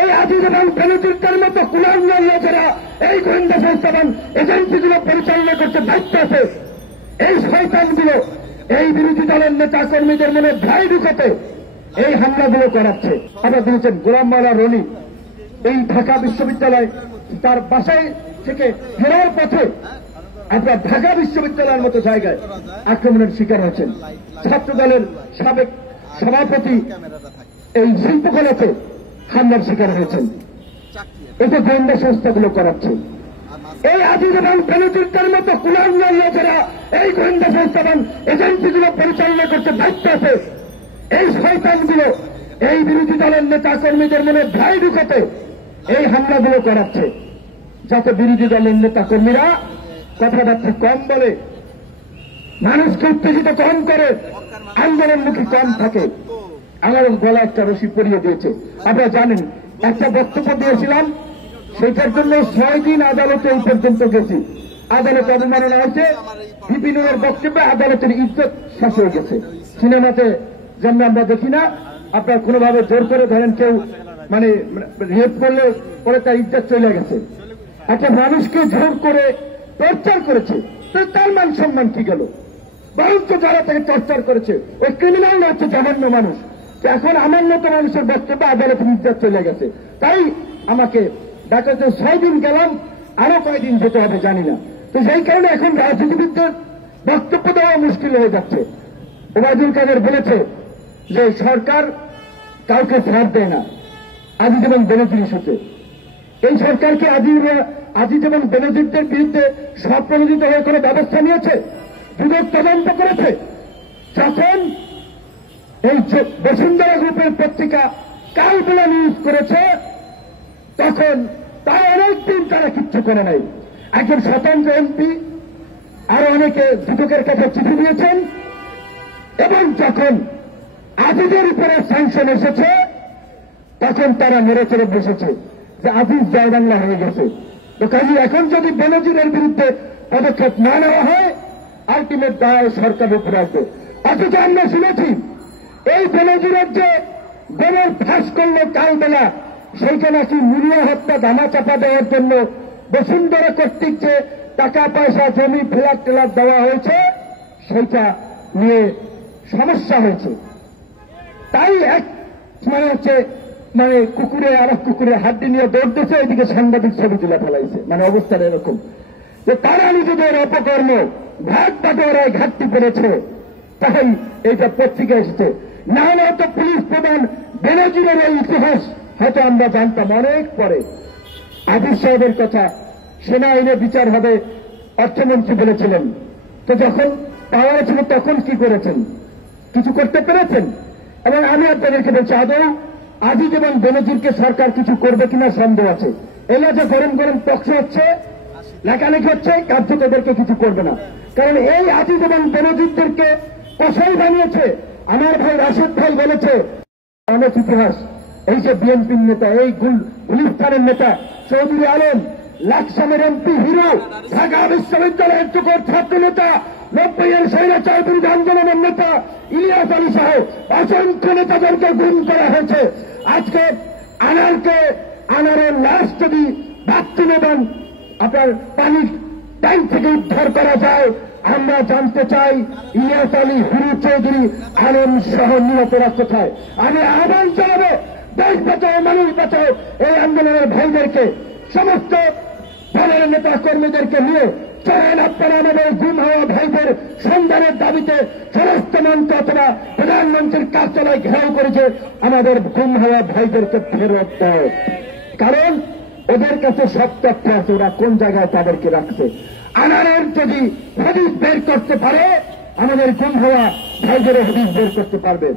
এই আজিজ এবং বেনজিরের মতো কুলাঙ্গার লোকেরা এই গোয়েন্দা সংস্থা এবং এজেন্সিগুলো পরিচালনা করতে দায়িত্ব আছে। এই শয়তানগুলো এই বিরোধী দলের নেতা কর্মীদের মনে ভয় ঢুকাতে এই হামলাগুলো করাচ্ছে। আপনারা দেখেছেন গোলাম মাওলা রনি এই ঢাকা বিশ্ববিদ্যালয় তার বাসায় থেকে ফেরার পথে আপনার ঢাকা বিশ্ববিদ্যালয়ের মতো জায়গায় আক্রমণের শিকার হয়েছেন। ছাত্র দলের সাবেক সভাপতি এই শিল্পকলাতে হামলার শিকার হয়েছেন। এটা গোয়েন্দা সংস্থাগুলো করাচ্ছে। এই আজিজ এবং বেনজিরের মতো কুলাঙ্গার লোকেরা এই গোয়েন্দা সংস্থা এবং এজেন্সিগুলো পরিচালনা করতে দায়িত্ব আছে। এই শয়তানগুলো এই বিরোধী দলের নেতা কর্মীদের মনে ভয় ঢুকাতে এই হামলাগুলো করাচ্ছে, যাতে বিরোধী দলের নেতা কর্মীরা কথাবার্তা কম বলে, মানুষকে উত্তেজিত কম করে, আন্দোলনমুখী কম থাকে। আমার গলা একটা রশি পরিয়ে দিয়েছে। আপনারা জানেন, একটা বক্তব্য দিয়েছিলাম, সেইটার জন্য 6 দিন আদালতে এই পর্যন্ত গেছি। আদালতে অবমাননা হয়েছে। বিপিনের বক্তব্যে আদালতের ইজ্জত শেষ হয়ে গেছে। সিনেমাতে যেমন আমরা দেখি না, আপনার কোনোভাবে জোর করে ধরেন কেউ মানে রেপ করলে পরে তার ইজ্জত চলে গেছে। একটা মানুষকে জোর করে টর্চার করেছে, তার মান সম্মান কি গেল? বরঞ্চ যারা তাকে টর্চার করেছে ওই ক্রিমিনাল হচ্ছে জঘন্য মানুষ। এখন আমার মতো মানুষের বক্তব্য আদালতের ইজ্জত চলে গেছে। তাই আমাকে ডাকাতে 6 দিন গেলাম, আরো কয়দিন যেতে হবে জানি না। তো সেই কারণে এখন রাজনীতিবিদদের বক্তব্য দেওয়া মুশকিল হয়ে যাচ্ছে। ওবায়দুল কাদের বলেছে যে সরকার কাউকে ছাড় দেয় না আজিজ এবং বেনজির ইস্যুতে। এই সরকার কি আজিজ এবং বেনজিরদের বিরুদ্ধে স্বপ্রণোদিত হয়ে কোনো ব্যবস্থা নিয়েছে? দুদক তদন্ত করেছে? যখন এই বসুন্ধরা গ্রুপের পত্রিকা কালবেলা নিউজ করেছে তখন তাই অনেকদিন তারা কিচ্ছু করে নাই। একজন স্বতন্ত্র এমপি আরো অনেকে দুদকের কাছে চিঠি দিয়েছেন, এবং যখন আজিজের উপরে স্যাংশন এসেছে তখন তারা মেরে চড়ে বসেছে যে আজিজ জয় বাংলা হয়ে গেছে। তো কাজে এখন যদি বেনজিরের বিরুদ্ধে পদক্ষেপ না নেওয়া হয়, আলটিমেট দায় সরকারের উপরে আসবে। অথচ আমরা শুনেছি এই বেনজিরের যে বোনের ফাঁস করল কালবেলা, সেইটা নাকি মুরিয়া হত্যা ধামা চাপা দেওয়ার জন্য বসুন্ধরা কর্তৃক যে টাকা পয়সা জমি ফ্ল্যাট টেলাট দেওয়া হয়েছে সেইটা নিয়ে সমস্যা হয়েছে। তাই এক মানে হচ্ছে মানে কুকুরে আর কুকুরে হাড্ডি নিয়ে দৌড়তেছে, এদিকে সাংবাদিক ছবি তুলে ফেলাইছে। মানে অবস্থাটা এরকম যে তারা নিজেদের অপকর্ম ভাগ বাটোয়ারায় ঘাটতি করেছে, তাই এইটা পত্রিকা এসেছে। না হলে হয়তো পুলিশ প্রধান বেনজিরের এই ইতিহাস হয়তো আমরা জানতাম অনেক পরে। আজিজ সাহেবের কথা সেনা আইনে বিচার হবে অর্থমন্ত্রী বলেছিলেন। তো যখন পাওয়া ছিল তখন কি করেছেন? কিছু করতে পেরেছেন? এবং আমি আপনাদেরকে বলছি, আদৌ আজিজ এবং বেনজিরকে সরকার কিছু করবে কিনা সন্দেহ আছে। এলা যে গরম গরম টকশো হচ্ছে, লেখালেখি হচ্ছে, কার্যকরদেরকে কিছু করবে না। কারণ এই আজিজ এবং বেনজিরদেরকে কসাই বানিয়েছে। আমার ভাই রাশেদ ভাই বলেছে অনেক ইতিহাস। এই যে বিএনপির নেতা, এই গুলিস্তানের নেতা চৌধুরী আলম, লাকসামের এমপি হিরো, ঢাকা বিশ্ববিদ্যালয়ের টুকর ছাত্র নেতা, 90-এর স্বৈরাচার বিরোধী আন্দোলনের নেতা ইলিয়াস আলী সহ অসংখ্য নেতাদেরকে গুম করা হয়েছে। আজকে আনারের লাশ যদি বাথরুমে দেন আপনার পানির ট্যাঙ্ক থেকে উদ্ধার করা যায়, আমরা জানতে চাই ইলিয়াস আলী, হিরু চৌধুরী, আলম সহ নিহতরা কোথায়? আমি আহ্বান জানাবো, দেশ বাঁচাও মানুষ বাঁচাও এই আন্দোলনের ভাইদেরকে, সমস্ত দলের নেতা কর্মীদেরকে নিয়ে চলেন আপনারা আমাদের গুম হওয়া ভাইদের সন্ধানের দাবিতে সমস্ত মঞ্চ অথবা প্রধানমন্ত্রীর কার্যালয় ঘেরাও করেছে আমাদের গুম হওয়া ভাইদেরকে ফেরত দেয়। কারণ ওদের কাছে সব তথ্য আছে, ওরা কোন জায়গায় তাদেরকে রাখছে। আনারের যদি হদিস বের করতে পারে, আমাদের গুম হওয়া ভাইদের হদিস বের করতে পারবে।